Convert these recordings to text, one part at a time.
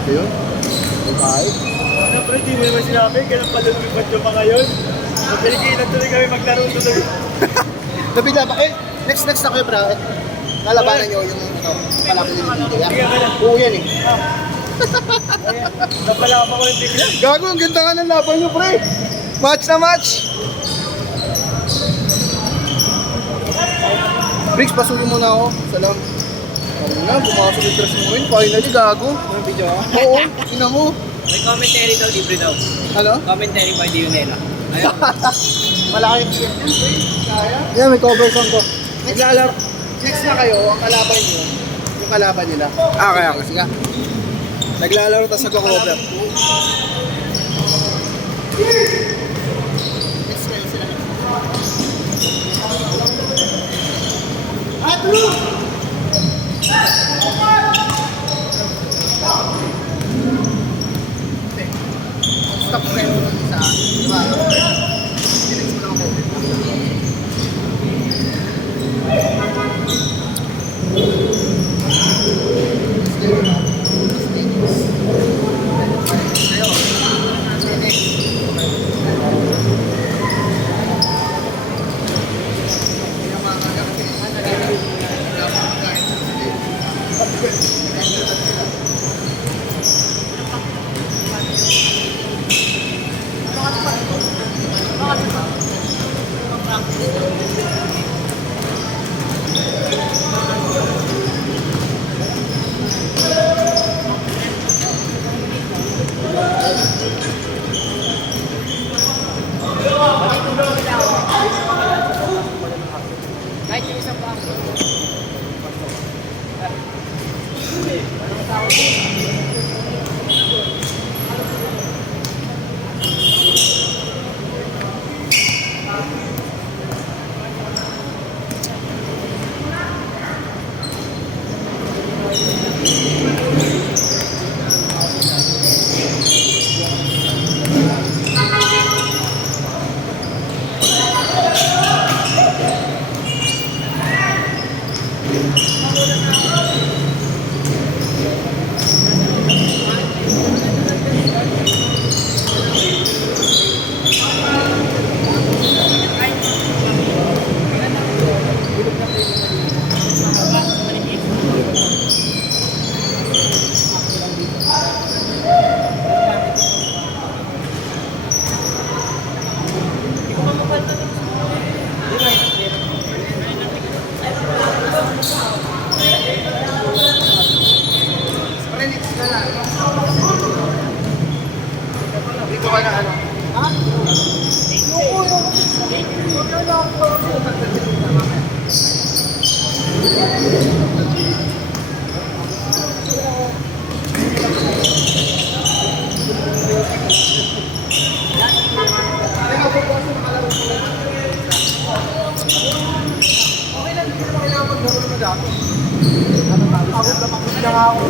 Grabe yun. Kahit. Ano pre, di mo naman sinabi, kailan pala lumipad yung mga yun. Magkalikilan tuloy kami maglaro tuloy. Nabigla ba? Eh, next na kayo, bro. Lalabanan nyo yung kalaban nyo dito. Oo yan eh. Napalaban ko yung bigla. Gago, ang ganda nga ng laban nyo, pre. Match na match. Briggs, pasukin mo na ako. Salam. Ano na, pumasok yung dress mo ngayon. Finally, gago. Anong video ah? Oo, ina mo. May commentary daw, libre daw. Ano? Commentary by Dionela. Ayun. Malaki yung shirt yan, pre. Kaya? Yeah, may cover song ko. Next na kayo, ang kalaban nyo, yung kalaban nila. Kaya kasi nga. Naglalaro tapos nagka-cover. Next kayo sila. Stop kayo ng isa. Diba? Next mo lang ako. Kahit yung isang pa. Dito ka na ano? Ha? Okay lang, hindi naman kailangan maglaro na madami. Pagod na pagod na nga ako.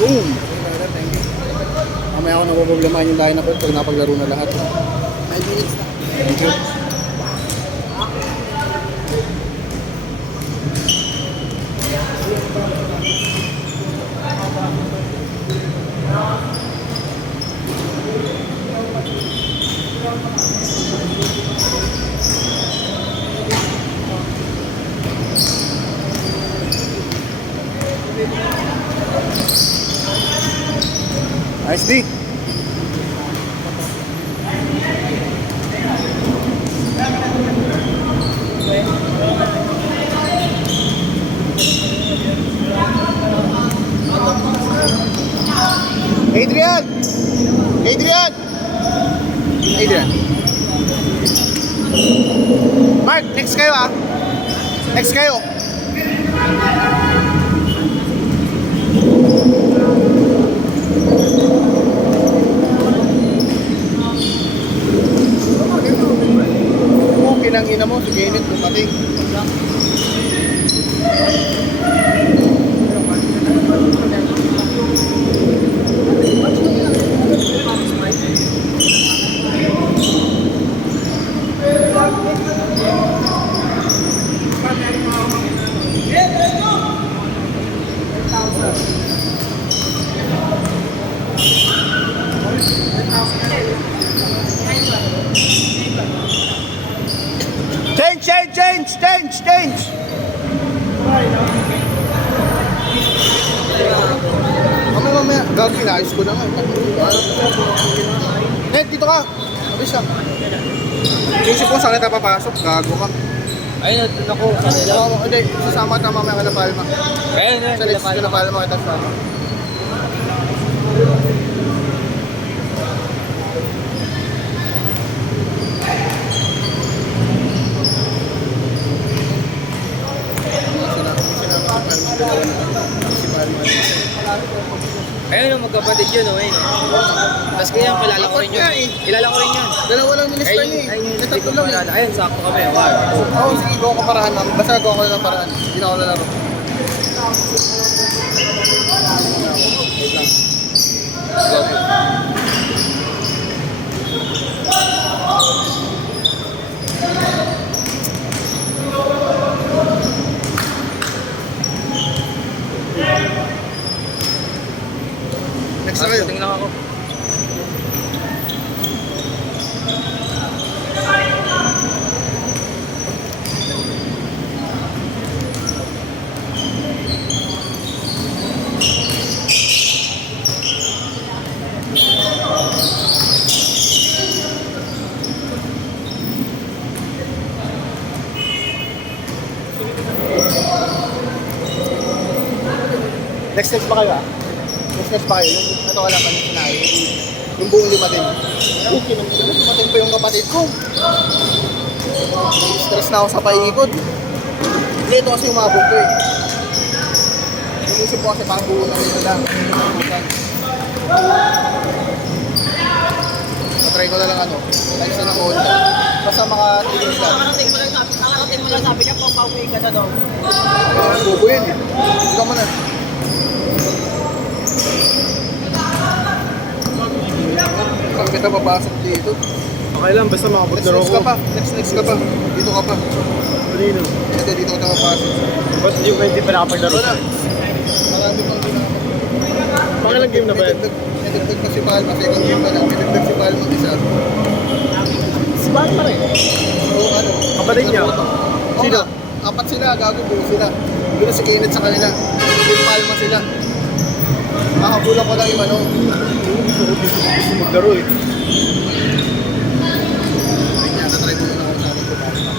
Boom! Thank you. Mamaya ako napoproblemahan yung line up pag napaglaro na lahat. 5 minutes na. Thank you. Nice D. Adrian! Adrian! Adrian. Mark, next kayo ah. Next kayo. Kinang ina mo, si Kenneth, dumating. Change! Mamaya, gagawin, inaayos ko na nga. Ned, dito ka! Abis lang. Isip ko saan kita papasok, gago ka. Ayun, doon ako sa nila. Oo, hindi, sasama ka mamaya ka na Palma. Ayun, Sa next ka na Palma kita sama. Ayun yung magkapatid yun, oh, ayun. Tapos kaya kilala ko rin yun. Kilala ko rin yun. Dalawa lang nilista niya eh. Ayun, May hindi ko tatlo lang eh. maalala. Ayun, sakto kami. Wow. Oo, sige, gawa ko parahan namin. Basta gawa ko lang parahan. Hindi na ako lalaro. Wait lang. Next na kayo. Tingnan ako. Next pa kayo ah. Next pa kayo. Ito wala pa yung sinabi. Yung buong lima din. Okay naman sila. Dumating pa yung kapatid ko. Stress na ako sa paikot. Hindi, ito kasi umabog ko eh. Inisip ko kasi parang buo na rin lang. Try ko na lang ano. Like sa Honda. Basta mga 3 years lang. Nakarating mo lang sabi niya, pauwi ka na daw. Bubo yun eh. Hindi ka muna. Saan kita papasok dito? Okay lang, basta makabot Next ka pa. Next ka pa. Dito ka pa. Malino. Dito ka na papasok. Ba't yung hindi pa nakapaglaro? Wala. Marami pang ginagawa. Pangilang game na ba yan? May dagdag pa si Palma. Second game pa lang. May dagdag si Palma isa. Si Palma rin. Oo, ano. Kapatid niya? Oo Sino? nga. Apat sila. Gago buo sila. Doon si Kenneth sa kanila. Si Palma sila. Makabulang ko lang yung ano. Gusto maglaro eh. Kaya natry mo na ako sa akin si Palma.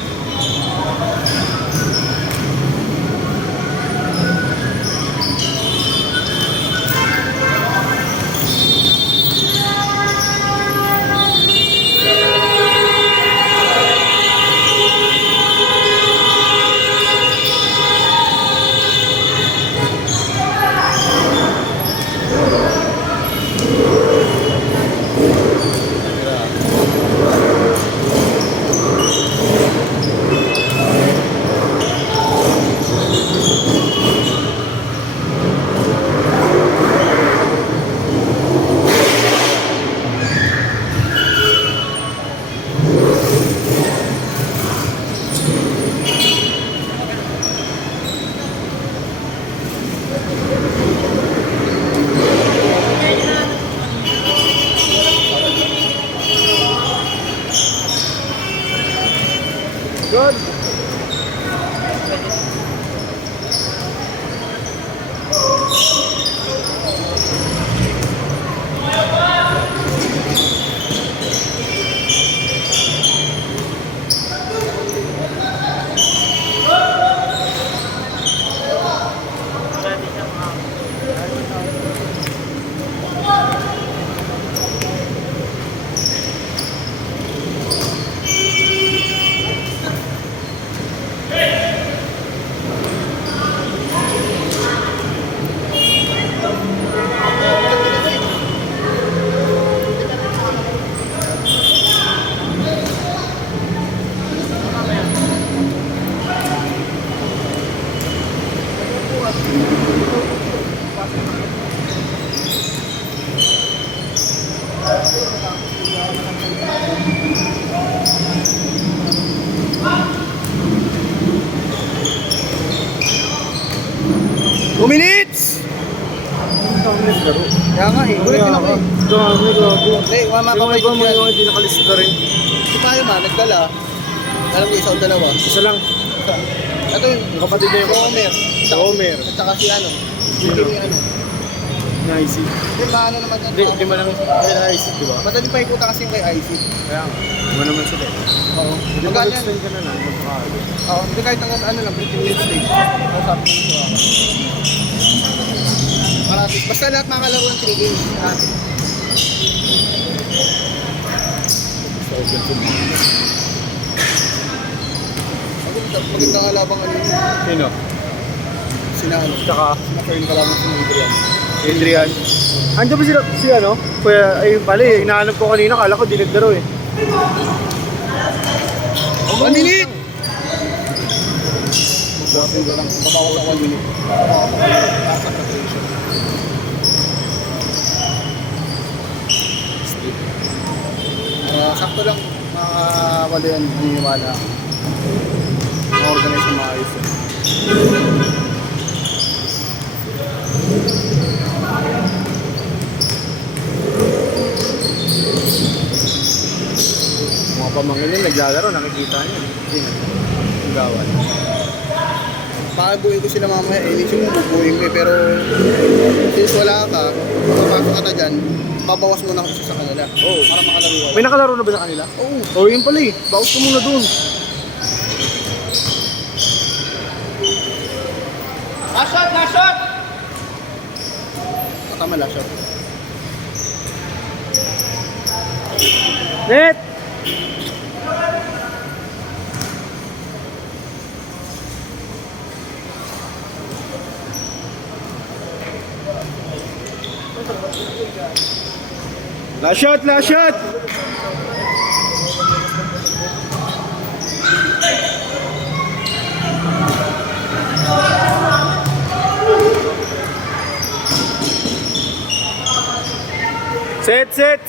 Two minutes! Kaya nga eh, ulit din ako eh. Dami, gago. Hindi, Yung mamapapay iba ko mo yan. yung hindi nakalista rin. Si Payo man, nagdala. Alam mo, isa o dalawa. Isa lang. Ito yung Kapatid niya yung- si Homer. Si Homer. At saka si ano. Sino? Hindi ano. Nice. Di ba ano naman yan? Hindi mo lang kay Nice, di ba? Madali pa ikuta kasi yung kay IC. Kaya nga. Iba naman sila. Oo. Hindi Magkano yan? mag-extend ka na lang. Magkakalo. Oo, hindi kahit ang ano lang, 15 minutes late. Ang sabi ko sa ako. Parating. Basta lahat makalaro ng 3 games. Lahat. Sa open food. Maganda nga labang ano yun. Sino? Sina ano. Tsaka Sina Fern kalaban sa Adrian. Adrian. Andiyan ba sila, si ano? Kuya, ayun pala eh. Hinahanap ko kanina, kala ko di naglaro eh. 1 minute! Magbawasin ko lang. Babawas ako 1 minute. Sakto lang makakawala yan. Naniniwala. Ma-organize yung maayos. Mga pamangkin yun, naglalaro, nakikita niyo. Sino? Ang gawan. Pakabuhin ko sila mamaya. Inisip mo bubuhin ko eh. Pero since wala ka, papasok ka na dyan, babawas muna ako sa kanila. Oo. Para makalaro ka. May nakalaro na ba sa kanila? Oo. Oo, yun pala eh. Bawas ka muna dun. Last shot! Tama lang siya. Net! Last shot! Last shot! Set!